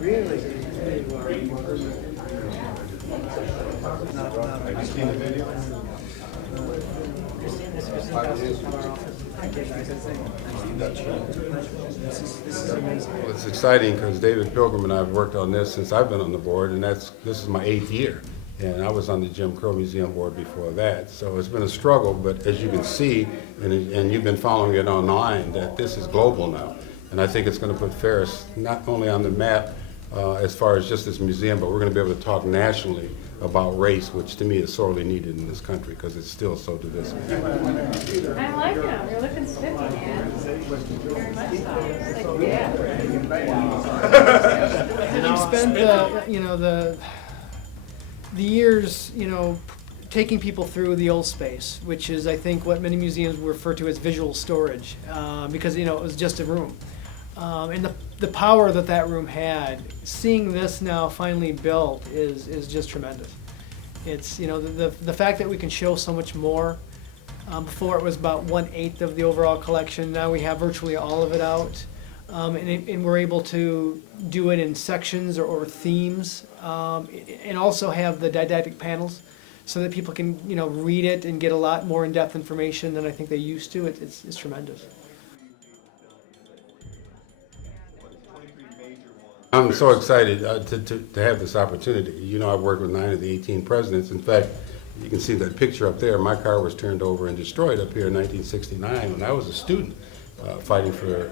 Really? Have you seen the video? Well, it's exciting because David Pilgrim and I have worked on this since I've been on the board, and this is my 8th year. And I was on the Jim Crow Museum board before that. So it's been a struggle, but as you can see, and you've been following it online, that this is global now. And I think it's going to put Ferris not only on the map as far as just this museum, but we're going to be able to talk nationally about race, which to me is sorely needed in this country because it's still so divisive. I like them. You're looking spiffy, man. Very much so. It's like, yeah. Having spent the years, taking people through the old space, which is, I think, what many museums refer to as visual storage, because it was just a room, and the power that room had. Seeing this now finally built is just tremendous. It's the fact that we can show so much more. Before it was about 1/8 of the overall collection. Now we have virtually all of it out, and we're able to do it in sections or themes, and also have the didactic panels, so that people can read it and get a lot more in-depth information than I think they used to. It's tremendous. I'm so excited to have this opportunity. I've worked with 9 of the 18 presidents. In fact, you can see that picture up there. My car was turned over and destroyed up here in 1969 when I was a student fighting for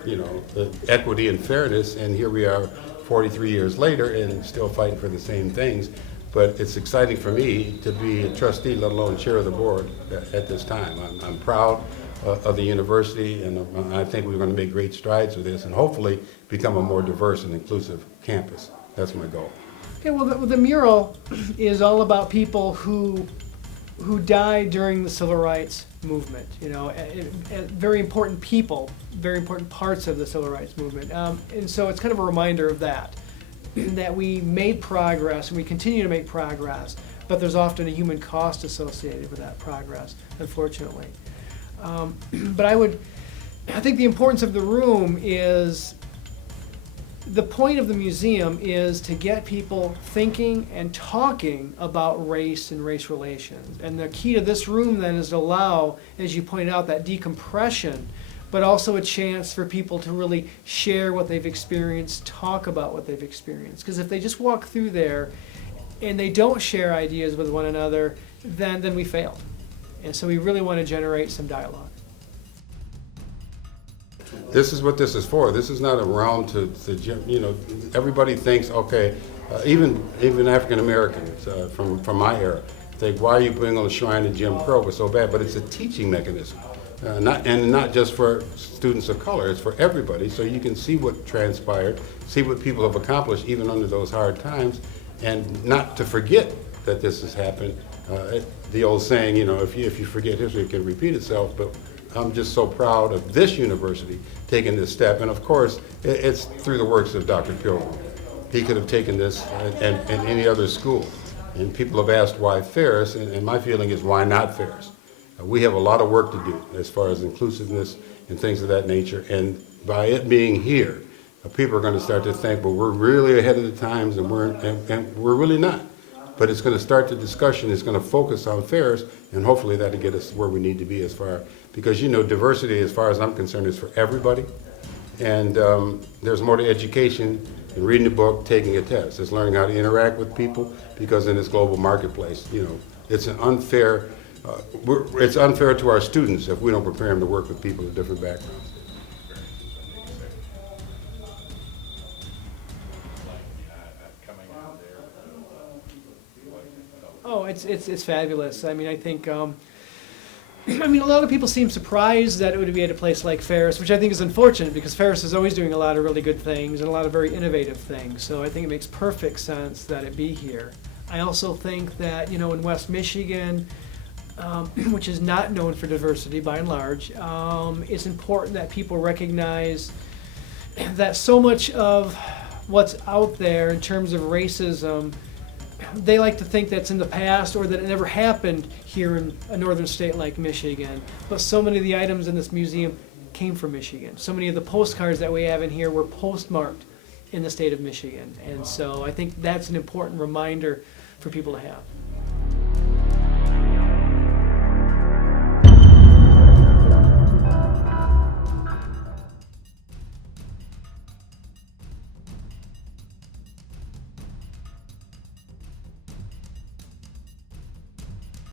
equity and fairness, and here we are 43 years later and still fighting for the same things. But it's exciting for me to be a trustee, let alone chair of the board at this time. I'm proud of the university, and I think we're going to make great strides with this and hopefully become a more diverse and inclusive campus. That's my goal. Okay, well, the mural is all about people who died during the civil rights movement. Very important people, very important parts of the civil rights movement, and so it's kind of a reminder of that we made progress and we continue to make progress, but there's often a human cost associated with that progress, unfortunately. But I think the importance of the room is, the point of the museum is to get people thinking and talking about race and race relations. And the key to this room then is to allow, as you pointed out, that decompression, but also a chance for people to really share what they've experienced, talk about what they've experienced. Because if they just walk through there and they don't share ideas with one another, then we failed. And so we really want to generate some dialogue. This is what this is for. This is not around to everybody thinks, okay, even African Americans from my era think, why are you putting on the shrine of Jim Crow? It's so bad, but it's a teaching mechanism. Not just for students of color, it's for everybody, so you can see what transpired, see what people have accomplished even under those hard times, and not to forget that this has happened. The old saying, if you forget history, it can repeat itself, but I'm just so proud of this university taking this step, and of course, it's through the works of Dr. Pilgrim. He could have taken this and any other school, and people have asked why Ferris, and my feeling is why not Ferris? We have a lot of work to do as far as inclusiveness and things of that nature, and by it being here, people are going to start to think, well, we're really ahead of the times, and we're really not. But it's going to start the discussion, it's going to focus on Ferris, and hopefully that'll get us where we need to be because diversity, as far as I'm concerned, is for everybody. And there's more to education than reading a book, taking a test. It's learning how to interact with people, because in this global marketplace, it's unfair to our students if we don't prepare them to work with people of different backgrounds. Oh, it's fabulous. I mean, I think, a lot of people seem surprised that it would be at a place like Ferris, which I think is unfortunate, because Ferris is always doing a lot of really good things and a lot of very innovative things. So I think it makes perfect sense that it be here. I also think that, in West Michigan, which is not known for diversity by and large, it's important that people recognize that so much of what's out there in terms of racism they like to think that's in the past or that it never happened here in a northern state like Michigan. But so many of the items in this museum came from Michigan. So many of the postcards that we have in here were postmarked in the state of Michigan. And so I think that's an important reminder for people to have.